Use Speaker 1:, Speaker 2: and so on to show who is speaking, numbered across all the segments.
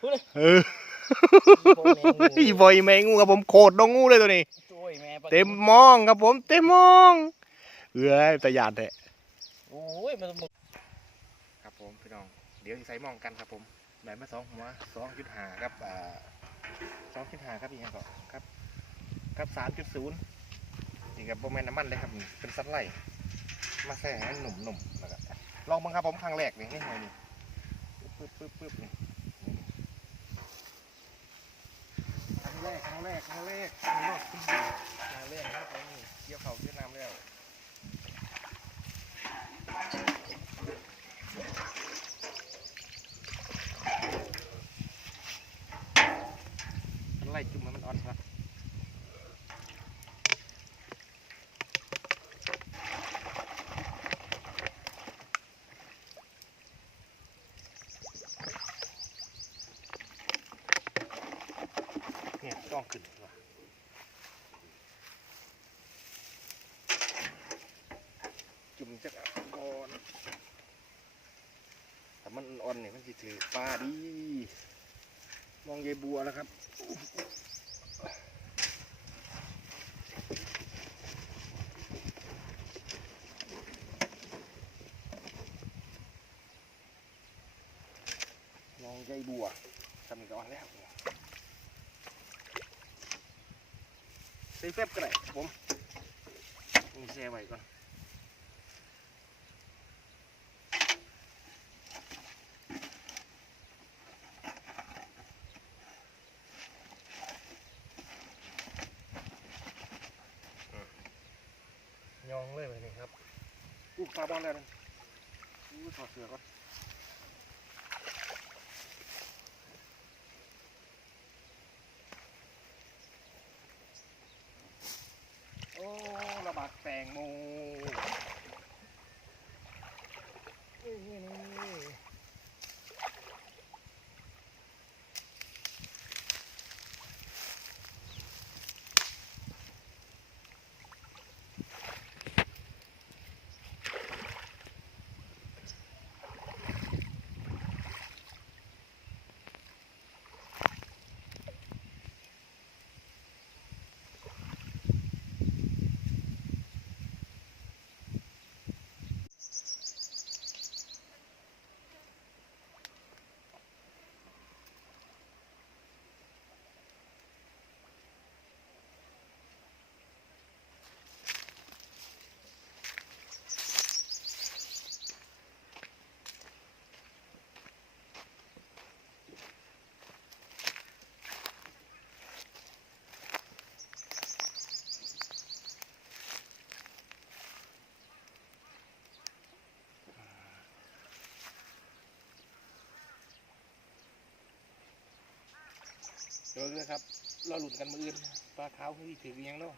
Speaker 1: พูดเลย
Speaker 2: เอออีบอยแมงงูครับผมโคตรดงงูเลยตัวนี้
Speaker 1: ช่วยแม่ปะ
Speaker 2: เต็มมองครับผม เต็มมอง เอ้ยแต่หยาดแท้
Speaker 1: โอ้ยมันมัน
Speaker 2: ครับผมพี่น้อง เดี๋ยวสิใส่มองกันครับผมได้มาสองหัวสองจุดห้าครับอ่าสองจุดห้าครับอีกอย่างก่อนครับครับสามจุดศูนย์นี่ครับโมเมนน้ำมันเลยครับนี่เป็นสัตว์ไล่มาแส่ให้หนุ่มๆแล้วก็ลองบังครับผมครั้งแรกนี่นี่นี่ปึ๊บปึ๊บปึ๊บนี่ รั้งแรกครั้งแรกครั้งแรกครั้งแรกครั้งแรกครับผมนี่เกี่ยวเขาเวียดนามแล้วมันไล่จุ่มมันอ่อนครับเนี่ยต้องขึ้นว่ะจุ่มจะก่อนถ้ามันอ่อน เจอปลาดี มองยายบัวแล้วครับมองยายบัวทำก่อนแล้วใส่แฟบก็ได้ผมนี่แช่ไว้ก่อนยองเลยไปนี่ครับอู้ ปลาบอลแล้วนะอู้ถอดเสื้อก่อน ดี๋ยวเลยครับเราหลุดกันมืออื่นปลาขาวที่ถือเลี้ยงแล้ว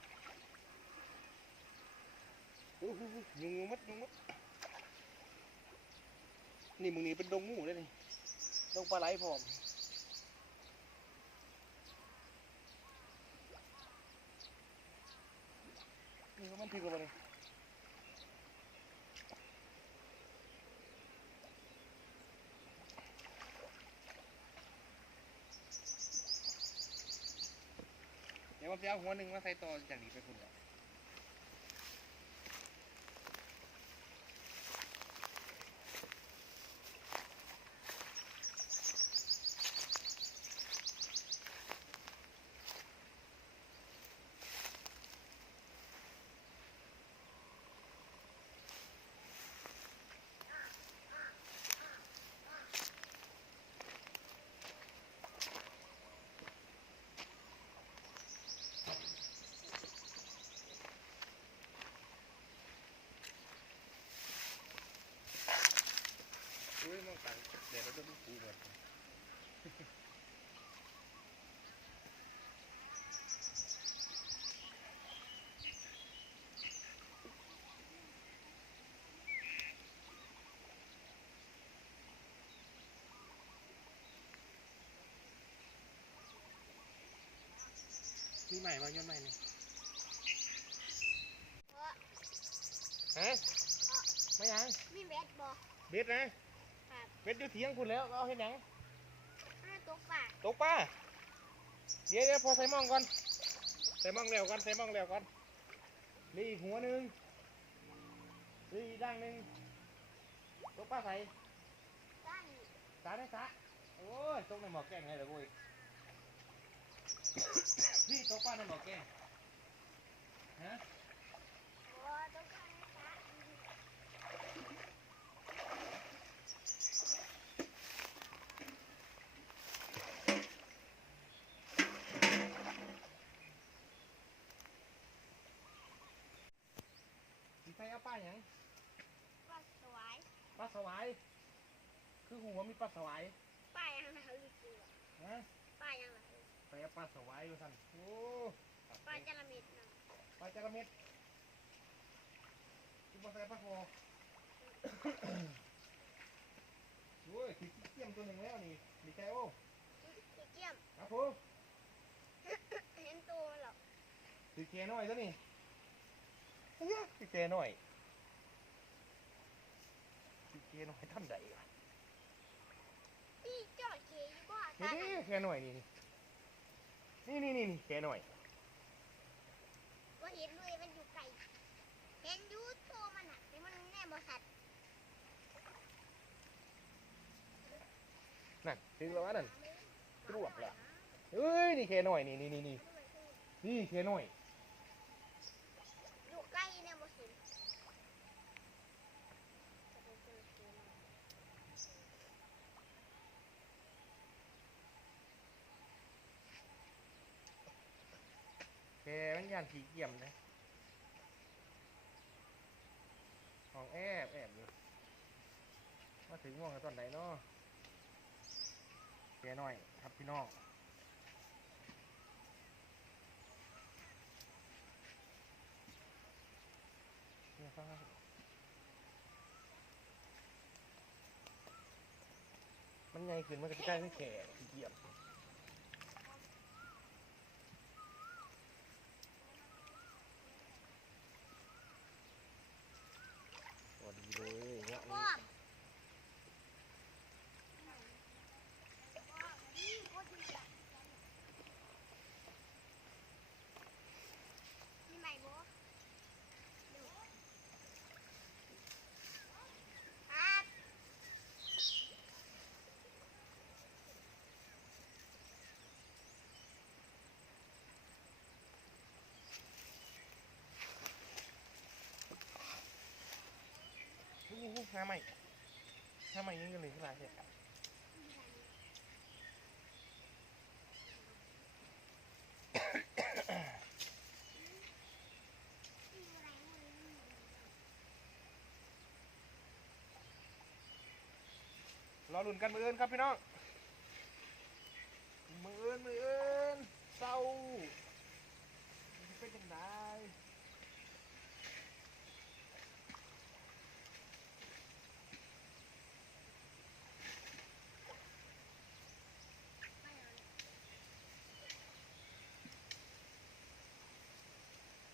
Speaker 2: โอ้โหยุงยุงมัดยุงมัดนี่มึงนี่เป็นดงงูเลยดงปลาไหลพร้อมนี่มันถึงกันมาเลย วมันไปเอาหัวหนึ่งมาใส่ต่อจากนี้ไปคุณเหรอ อุ้ยมองตังเดี๋ยวเราจะดูปูหมดมี ใหม่มาย้อนใหม่นี่ฮะไม่ยัง
Speaker 3: มีเวทบอ
Speaker 2: เบ็ดนะครับเบ็ดอยู่เถียงคุณแล้วเอาให้หนัง
Speaker 3: ห้าตกป่า
Speaker 2: เดี๋ยวเดี๋ยวพอใส่หมองก่อนใส่หมองแล้วก่อนใส่หมองแล้วก่อนนี่อีกหัวหนึ่งนี่อีกด้านหนึ่งตกปลาใส่สาได้สาโอ้ยตกในหมอแกงไงล่ะโว้ย นี่ตกปลาในหมอแกงฮะสีไฟเอาป้าหยังปลาสวาย คือหัวมีปลาสวายฮะไปเอา ปลาสวายดูสันโอ้ปลาจาระเม็ดคือปลาใส่ปลาคอโอ้ยคือเกี่ยมตัวหนึ่งแล้วนี่ดีใจโอ้ครับผมคือแกน้อยซะนี่เฮ้ยคือแกน้อยคือแกน้อยทำใดอะนี่นี่แค่หน่อยนี่ นี่นี่นี่นี่แค่หน่อย
Speaker 3: ว่าเห็นเลยมันอยู่ไกลเห็นอยูโตมันอะแต่มันแน่บสัตว์
Speaker 2: นั่นถึงแล้ววะนั่นรวบละเฮ้ยนี่แค่หน่อยนี่นี่นี่นี่นี่แค่หน่อย
Speaker 3: อยู่ใกล้แน่บสิน
Speaker 2: แค่มันยานผีเกี่ยมนะของแอบแอบอยู่มาถึงง่วงตอนไหนเนาะแค่หน่อยครับพี่น้องเนี่ยครับมันใหญ่ขึ้นมันก็จะกลายเป็นแข่ผีเกี่ยม พอดีเลยเนี่ย
Speaker 3: พ่อมีใหม่บ่ดูครับ
Speaker 2: อู้ หูหาใหม่ห้าใหม่ยังกันเลยที่ร้านเนี่ยรอลุ้นกันมืออื่นครับพี่น้อง มืออื่นมืออื่นเศร้ามันจะเป็นยังไง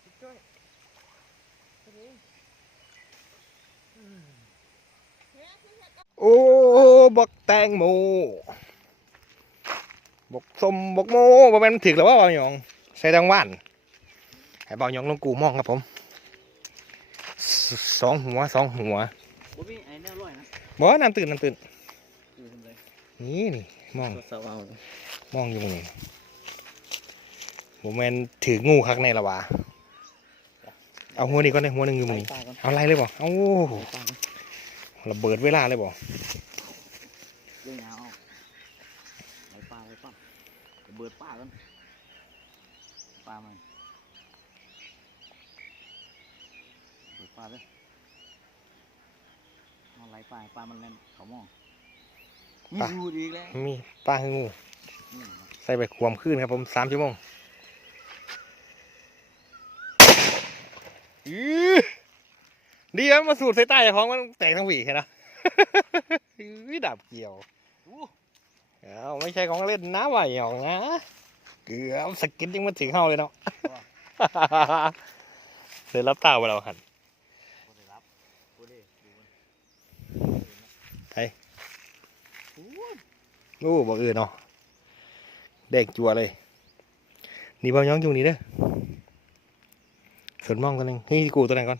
Speaker 2: จิ๊กจ้อยตัวนี้ โอ้บักแตงโมบักส้มบักโมบ่แม่นถึกแล้วว่าเบาหยองใส่ดังว่านให้เบาหยองลงกูมองครับผมสสองหัวสองหัว
Speaker 1: บ่มีไอ้แนวร้อยนะ
Speaker 2: บ่น้ำตื่นน้ำตื่น
Speaker 1: คือทำไร
Speaker 2: นี่นี่มอง
Speaker 1: ตัวสาวเอา
Speaker 2: มองอยู่นี่บ่แม่นถืองูคักในละวะเอาหัวนี้ก่อนเลยหัวหนึงอยู่มึง
Speaker 1: ปลาก่อน
Speaker 2: เอาอะไรเลยบ่เอา
Speaker 1: ปลาก่อน
Speaker 2: ระเบิดเวลาเลยบ่
Speaker 1: เรื่องยาวเอาไหลปลาไหลปลาเบิดปลาก่อนปลามันเบิดปลาเลยเอาไหลปลาให้ปลามันเล่นเขามองมีดูดีอีกแล้ว
Speaker 2: มีปลาคืองู
Speaker 1: นี่
Speaker 2: ใส่ไปความขึ้นครับผมสามชั่วโมงอื้อ ดีครับมาสูดใส่ใต้ของมันแตกทั้งหวีเห็นนะอื้อดับเกี่ยว
Speaker 1: อู้
Speaker 2: เอาไม่ใช่ของเล่นนะว่าหยองนะ เกือบสกิดยังมาถึงเฮาเลยเนาะเสร็จรับตาไปแล้วหัน
Speaker 1: บ่ได้รับบ่ได้ดูมัน
Speaker 2: โอ้บอกอื่นเนาะแดงจัวเลย นี่บอลย้องอยู่นี่เด้อส่วนมองตัวหนึงนี่กูตัวไหนก่อน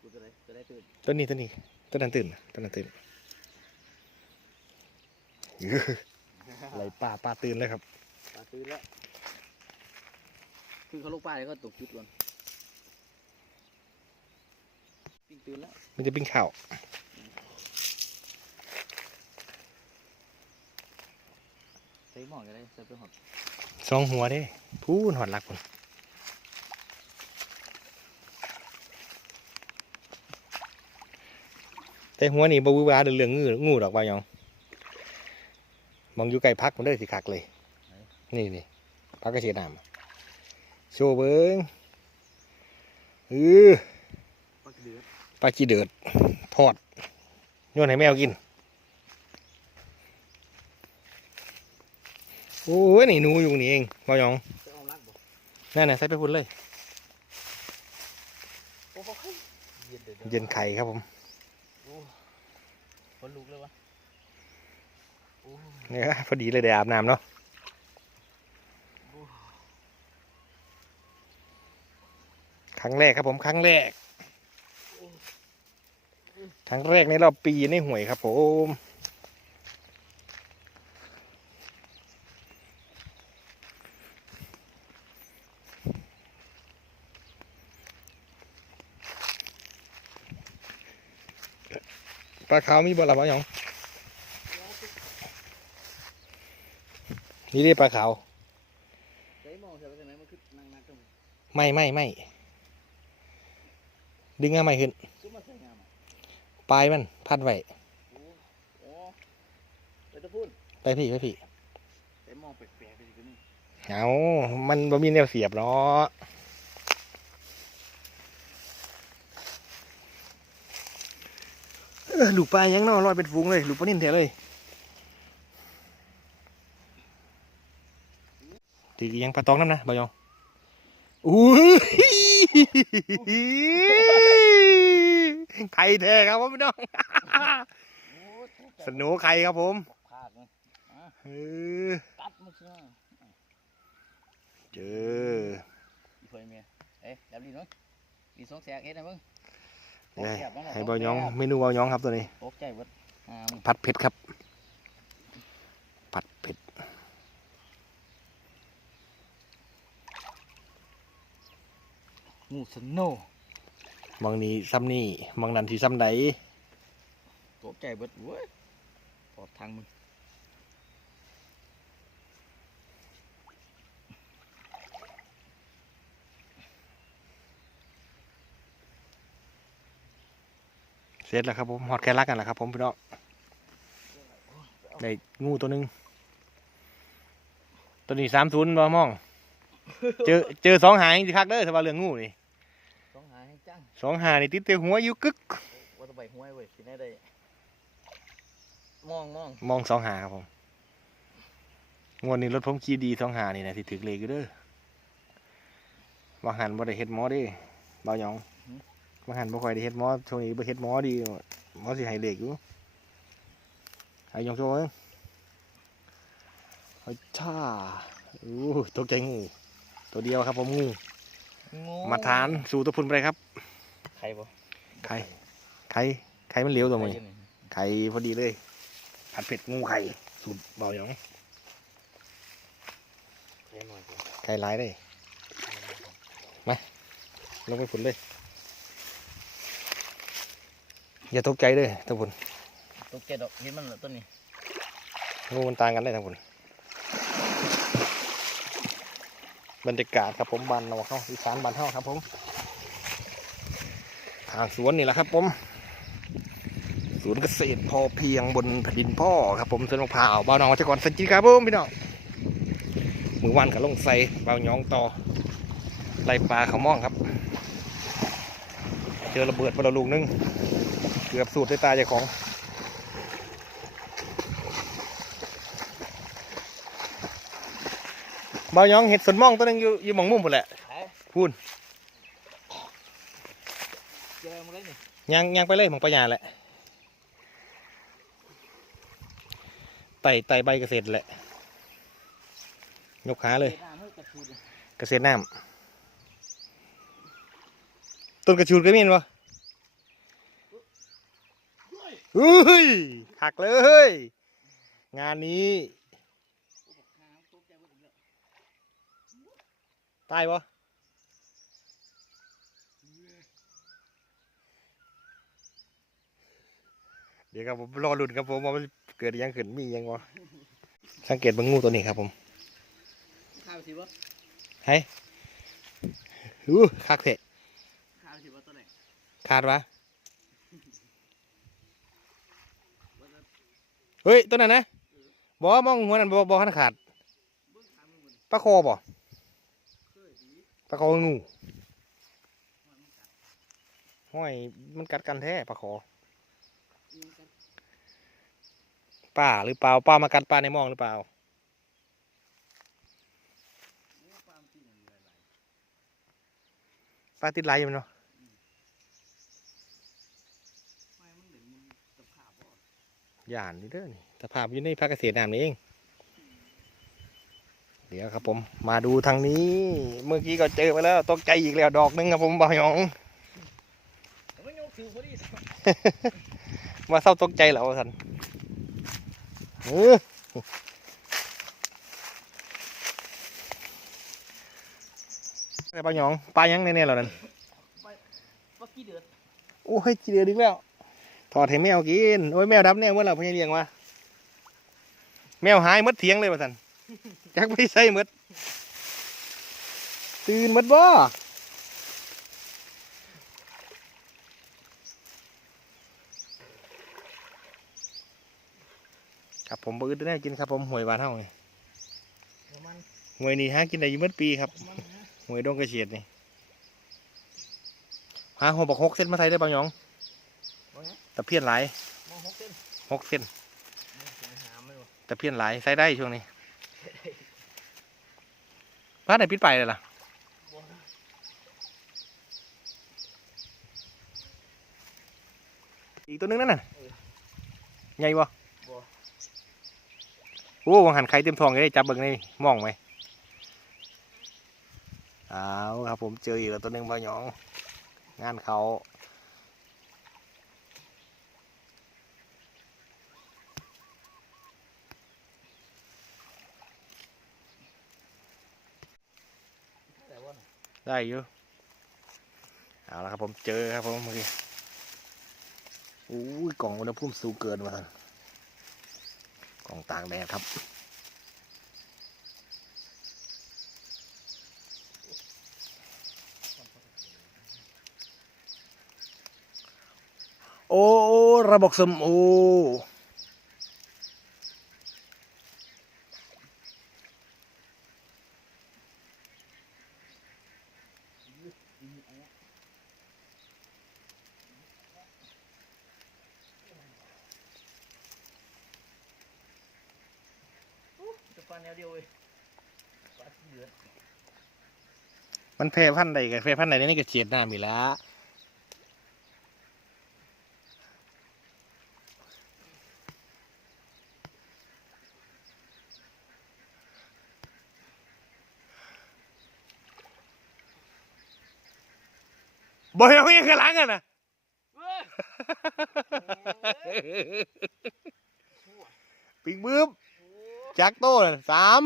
Speaker 1: กูจะได้จะได้ ตื่น
Speaker 2: ตัวนี้ตัวนี้ตัวนั้นตื่นตัวนั้นตื่นอื้อไหลป่าป่าตื่นเลยครับ
Speaker 1: ปลาตื่นแล้วคือเขาลูกปลาเลยก็ตกจุดก่อนปิ้งตื่นแล้ว
Speaker 2: มันจะปิ้งข้าว
Speaker 1: ใส่หม้อกันได้ใส่ไปหอด
Speaker 2: สองหัวเด้พูนหอดหลักพุ่น แต่หัวนี่บววาเดือเรื่องงูงูดอกบายองมองอยู่ไกลพักมันเด้อสิคักเลย นี่นี่พักกระเชียน้ำโชว์เบิ้งเออ
Speaker 1: ปลาเดือด
Speaker 2: ปลาจีเดือดทอดโยนให้แมวกิน โอ้ยนี่หนูอยู่นี่เองบายอง
Speaker 1: จะเอาลักบ่
Speaker 2: นั่นน่ะใส่ไปพุ่นเลย
Speaker 1: โอ้โหเย็นเดือด
Speaker 2: เย็นไข่ครับผม
Speaker 1: คนลุกเลยวะ
Speaker 2: เนี่ยพอดีเลยได้อาบน้ำเนาะครั้งแรกครับผมครั้งแรก ครั้งแรกในรอบปีในห่วยครับผม ลาขาวมีบ่ละบ่หยองนี่เรียกปลาขาว
Speaker 1: ใส่หม้อใส่ไปทางไหนมันคือนั่งนักจัง
Speaker 2: ไม่ไม่ไม่ดึงง่ายไม่ขึ้น
Speaker 1: คือมาใส่งามอะ
Speaker 2: ปลายมันพัดไว้
Speaker 1: โอ้โอ้ไปตะพูน
Speaker 2: ไปพี่ไปพี่
Speaker 1: ใส่หม้อแปลกๆไปสิคือนี่
Speaker 2: เอามันบ่มีแนวเสียบเนาะ เออลูกปลายังนาะลอยเป็นฟูงเลยหลูกปลานิ่นแท้เลยตียังปลาตองน้ำนะบ่ยองอุ้ยไข่แท้ครับผมพี่น้องสนุกไข่ครับผม
Speaker 1: เลย
Speaker 2: เอ
Speaker 1: เชียว
Speaker 2: เจอ
Speaker 1: อีเฟยเมียเอ๊ะแล้วลีน้องลีสองแสกเอ็ดนะมึง
Speaker 2: นี่ให้บ่ยองเมนูบ่ยองครับตัวนี้
Speaker 1: ตกใจเบิดอ่ามึง
Speaker 2: ผัดเผ็ดครับ ผัดเผ็ด
Speaker 1: งูสโน
Speaker 2: มองนี้ซ้ำนี่มองนันที่ซ้ำใด
Speaker 1: ตกใจเบิดเว้ยปอดทางมึง
Speaker 2: เสร็จแล้วครับผมหอดแค่รักกันแหละครับผมพี่น้องได้งูตัวหนึง ตัวนี้สามศูนย์บ่มอง เจอเจอสองหางสิคักเด้อถ้าว่าเรื่องงูนี่
Speaker 1: ต้องหาให้จัง
Speaker 2: สองหางนี่ติดเตหัวอยู่กึก
Speaker 1: ว่าจะใบห้วยเว้ยสิได้ได้มองมอง
Speaker 2: มองสองหางครับผมงวดนี้รถผมขี่ดีสองหางนี่นะที่ถึกเลยก็เด้อว่าหันบ่ได้เฮ็ดหมอเด้บ่าวหยอง ว่าหันบ่ค่อยได้เฮ็ดหมอช่วงนี้บ่เฮ็ดหมอดีหมอสิให้เลขอยู่ให้หยองโชว์เอ้ยเฮ้ยช่าอู้ตกใจงู ตัวเดียวครับผมงู
Speaker 1: งู
Speaker 2: มาทานสู่ตัวพุ่นไปครับ
Speaker 1: ใครบ่
Speaker 2: ไข่ไข่ไข่มันเหลวตัวมึง
Speaker 1: ใครอยู่นี่
Speaker 2: ไข่พอดีเลย ผัดเผ็ดงูไข่สูตรเบาหยอง
Speaker 1: ใครหน่อยบ่
Speaker 2: ไข่ลายได้ลงไปพุ่นเลย อย่าตกใจเลยทั้งพุ่น
Speaker 1: ตกใจดอกเห็นมันเหรอต้นนี้
Speaker 2: งูมันต่างกันได้ทั้งพุ่นบรรยากาศครับผมบ้านเราเข้าอีสานบ้านเฮาครับผมทางสวนนี่แหละครับผมสวนเกษตรพอเพียงบนแผ่นดินพ่อครับผมสวนมะพร้าวบ้านน้องวัชกรสัจจิครับผมพี่น้องมือวันกับลงใส่เบาหยองต่อไล่ปลาเขาวม่องครับ เจอระเบิดพลลูกนึง เกือบสูดด้วยตาเจ้าของเบาหยองเห็ดสวนม่องตัวหนึงอยู่อยู่หมองมุมหมดแหละ
Speaker 1: ใคร
Speaker 2: พูน
Speaker 1: เจอมาเลยนี่
Speaker 2: ยังยังไปเลยหมองปัญญาแหละไต่ไต่ใบเกษตรแหละ ยกขาเลย
Speaker 1: น้ำให้กระชูด
Speaker 2: เกษตรน้ำต้นกระชูดก็มีนวะ อุ้ยหักเลย งานนี้ตายปะเดี๋ยวครับผมรอลุ้นครับผมว่ามันเกิดอิหยังขึ้นมีอิหยังวะสังเกตเบังงูตัวนี้ครับผม
Speaker 1: ข้าวสิบ่
Speaker 2: เฮ้ยอู้คักเถะ
Speaker 1: ข้าวสิบ่ตัวไหน
Speaker 2: ขาดวะ เฮ้ยตัวนั้นนะบอมองหัวนั้นบอบอขันขาดปลาคอบ่ปลาคองูห้อยมันกัดกันแท้ปลาคอป้าหรือเปล่าป้ามากัดปลาในมองหรือเปล่า
Speaker 1: โอ้ปลามันกินอย่างนี้หลา
Speaker 2: ติดไหลอยู่มันเนาะ
Speaker 1: ๆไม่มึงเดี๋ยวมึงกับข้าวบ่
Speaker 2: ย่านนี่เด้อนี่สภาพอยู่ในภาคเกษตรน้ำนี่เอง เดี๋ยวครับผม มาดูทางนี้ เมื่อกี้ก็เจอไปแล้วตกใจอีกแล้วดอกหนึงครับผมบ่าวหยอง
Speaker 1: แต่มันโยกถือพอดีสิ
Speaker 2: ว่าเศร้าตกใจแล้วท่านเออแต่ปลาหยองปลายังแน่ๆแล้วนั่น
Speaker 1: ปลากี้เดือด
Speaker 2: โอ้ยจีเดือดอีกแล้ว ถอดให้แมวกิน โอ้ยแมวดับแน่เมื่อเราพยายเลี้ยงวะแมวหายหมดเถียงเลยว่าท่านจักไม่ใส่หมดตื่นหมดบ่ครับผมบ่อึดแน่กินครับผมหวยบานเท่าไง
Speaker 1: ประมาณ
Speaker 2: หวยนี่หากินได้อยี่หมดปีครับ
Speaker 1: ประมาณนะ
Speaker 2: หวยดงกระเฉียดนี่หาหัวบักหกเส้นมาใส่ได้ป่ะหยอง
Speaker 1: ว่าไง
Speaker 2: ตะเพียนหลาย
Speaker 1: มองหกเส้น
Speaker 2: หกเส้น
Speaker 1: มึงเสียงหามไม่บ่
Speaker 2: ตะเพียนหลายใส่ได้ช่วงนี้บ้านไหนปิดไปเลยล่ะ
Speaker 1: บ่
Speaker 2: อีกตัวหนึงนั่นน่ะใหญ่บ่
Speaker 1: บ่
Speaker 2: โอ้วังหันไข่เต็มทองเลยจับเบิ่งนี่มองไหมเอาครับผมเจออีกแล้วตัวหนึงบ่หยอง งานเขา ได้อยู่เอาละครับผมเจอครับผมเมื่อกี้อู้ยกล่องอุณหภูมิสูงเกินมาท่านกล่องต่างแดดครับโอ้ระบบสมโอ
Speaker 1: จะปลาแนวเดียวเว้ยปลากี้เดือด
Speaker 2: มันแพร่พันธุ์ใดกับแพร่พันธุ์ใดนี่ก็เฉียดน้ำอยู่แล้วบ่อยเอาอย่างกระลังกันนะ
Speaker 1: เว้ย
Speaker 2: ปิงบึ้มจักโต้น่ะสาม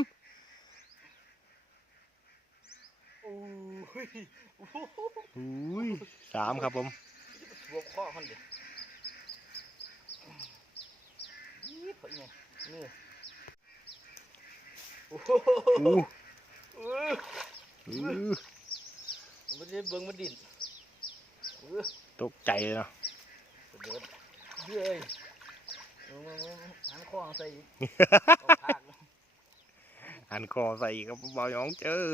Speaker 1: โอ้ยโอ้โห
Speaker 2: อุ้ยสามครับผม
Speaker 1: บวกข้อมันเดี๋ยวยี่ปะเนี่ยนี่โอ้โห
Speaker 2: อู้
Speaker 1: เออ
Speaker 2: อู้
Speaker 1: มันจะเบิ่งมันดิ่นเออ
Speaker 2: ตกใจเลยเนาะ
Speaker 1: เดือดเฮ้ยมึงมึงมึงหันข้อใส่อีกเอาพากเลย
Speaker 2: หันคอใส่อีกครับบ่าวหยองเจอ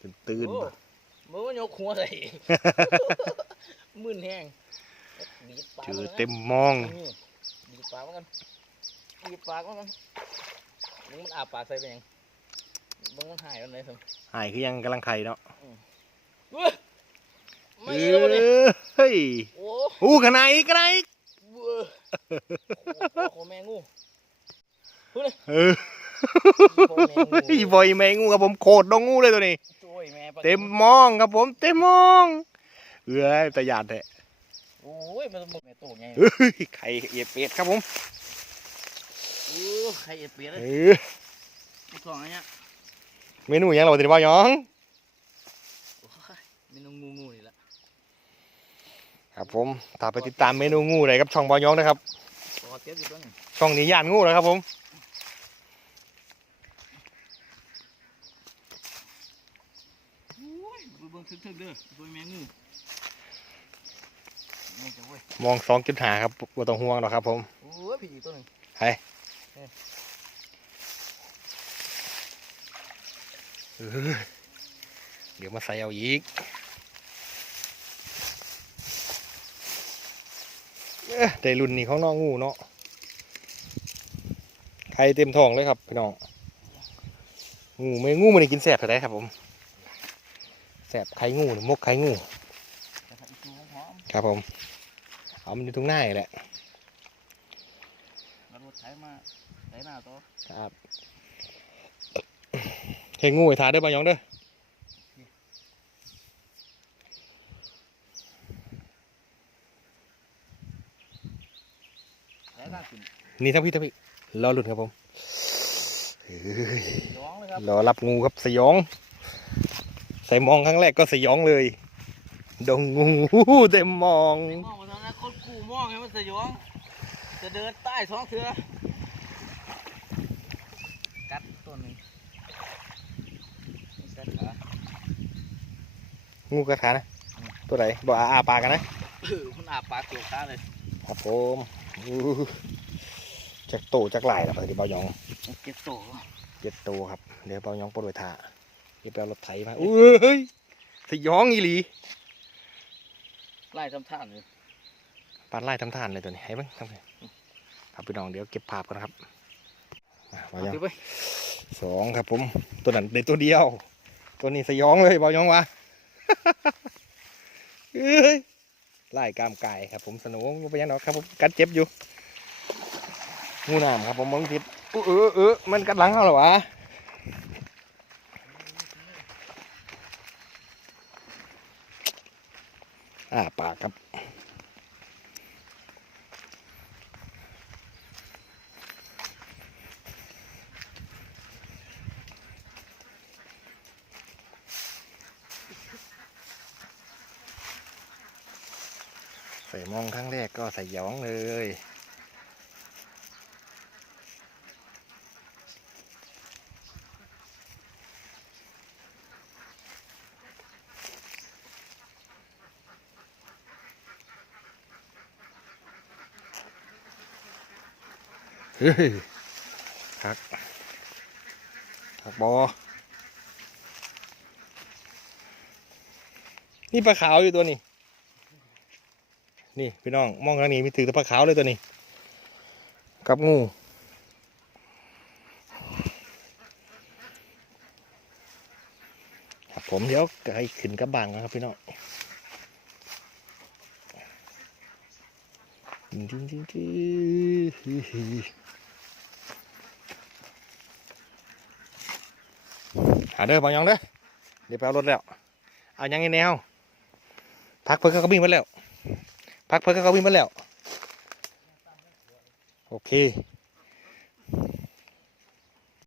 Speaker 2: ตื่นตื่น
Speaker 1: โอ้มึงมันยกหัวใส่อีกมึนแห้งบีบปาก
Speaker 2: เจอ
Speaker 1: มันนะ
Speaker 2: เต็มมอง
Speaker 1: นี่บีบปากมันกันบีบปากมันกันมึงมันอาปากใส่ไปยังมึงมันหายกันไหนสิ
Speaker 2: หายคือยังกำลังไข่เนาะ
Speaker 1: เว้ย
Speaker 2: เอ
Speaker 1: ไม่เอาเลย
Speaker 2: อเฮ้ย
Speaker 1: โอ้
Speaker 2: อู้ขนาดอีกขนาดอีก
Speaker 1: เว้ยโอ้โหแม่งู
Speaker 2: เออ
Speaker 1: โอ้โหแม่งู
Speaker 2: อี บอยแมงงูครับผมโคตรดองงูเลยตัวนี้
Speaker 1: โอ้ยแม่ปลา
Speaker 2: เต็มมองครับผม เต็มมองเอ้ยตะยานแท้
Speaker 1: โอ้ยมันต้องแม่โตไง
Speaker 2: เอ้ยไข่เอียดเป็ดครับผม
Speaker 1: โอ้ใครเอ็ดเปียเลย
Speaker 2: เออ
Speaker 1: ลูกสองอันเนี้ย
Speaker 2: เมนูหยังเราติดบ่าหยอง
Speaker 1: โอ้ยเมนูงูงูนี่แหละ
Speaker 2: ครับผมตามไปติดตามเมนูงูเลยครับช่องบ่าหยองนะครับ
Speaker 1: ต่อเทียบอยู่ตัวหนึง
Speaker 2: ช่องนี้ย่านงูนะครับผม
Speaker 1: โอ้ยเบิ่ง ทึกๆเด้อตัวแม่งูแม่งจะเว้ย
Speaker 2: มองสองจุดหาครับบ่ต้องห่วงหรอกครับ ผม
Speaker 1: โอ้ยพี่อีกตัวหนึง
Speaker 2: เอ้ยเดี๋ยวมาใส่เอาอีกเอ้ยได้รุ่นนี้ของน้องงูเนาะไข่เต็มท้องเลยครับพี่น้องงูไม่งูมันได้กินแสบเท่าไรครับผม แสบไข่งูหรือมกไข่งู
Speaker 1: จะทำอีกตัวหอม
Speaker 2: ครับผมเอามันอยู่ตรงหน้านี่แหละ
Speaker 1: ๆแล้วรถไถมาไถหน้าต่อ
Speaker 2: ครับเห็นงูไอ้ทาเด้อปะยองเด้อ
Speaker 1: ไถหน้าขึ้น
Speaker 2: นี่ทั้งพี่ทั้งพี่รอหลุดครับผมเฮ้ย
Speaker 1: ย้องเลยครับ
Speaker 2: รอรับงูครับสยอง ใส่มองครั้งแรกก็สยองเลย ดงงูเต็มมอง
Speaker 1: ไอ้มองมาทางนั้นคนกูมองไงมันสยอง จะเดินใต้ท้องเถือกัดตัวหนึงกัดขา
Speaker 2: งูกระถานะ ตัวไหนบอกอาอาปากกันนะ
Speaker 1: เออมันอาปากโจกขาเลย
Speaker 2: ครับผมอู้จากโตจากไหลายแล้วเดี๋ยวเบายอง
Speaker 1: เก็บโต
Speaker 2: เจ็ดตัวครับ เดี๋ยวเบายองปลดไว้ท่า เดี๋ยวไปเอารถไถมาอุ้ยสยองอีหลี
Speaker 1: ไล่ทำท่านเลย
Speaker 2: ปานไล่ทำทานเลยตัวนี้ให้เบ้างทำไงครับพี่น้องเดี๋ยวเก็บภาพกันนะครับมาเบา
Speaker 1: เอา
Speaker 2: ยอง
Speaker 1: ไปไป
Speaker 2: สองครับผม ตัวนั้นได้ตัวเดียว ตัวนี้สยองเลยเบายองวะเอ้ยไล่กามไก่ครับผมสนุกไปยังดอกครับผมกัดเจ็บอยู่งูน้ำครับผมมองผิดอุ๊เออเออมันกัดหลังเขาเหรอวะ อ่าปากครับ ใส่มองครั้งแรกก็ใส่หยองเลย เฮ้ยคักคักบอนี่ปลาขาวอยู่ตัวนี้ นี่พี่น้อง มองทางนี้มีถือแต่ปลาขาวเลยตัวนี้ กับงูครับผมเดี๋ยวไก่ขึ้นกระบังนะครับพี่น้องจริงจริงจริงจริง หาเด้อบางยองเด้อเดี๋ยวไปเอารถแล้ว เอายังไงแนวพักเพิ่งก็วิ่งมาแล้ว พักเพิ่งก็วิ่งมาแล้ว โอเค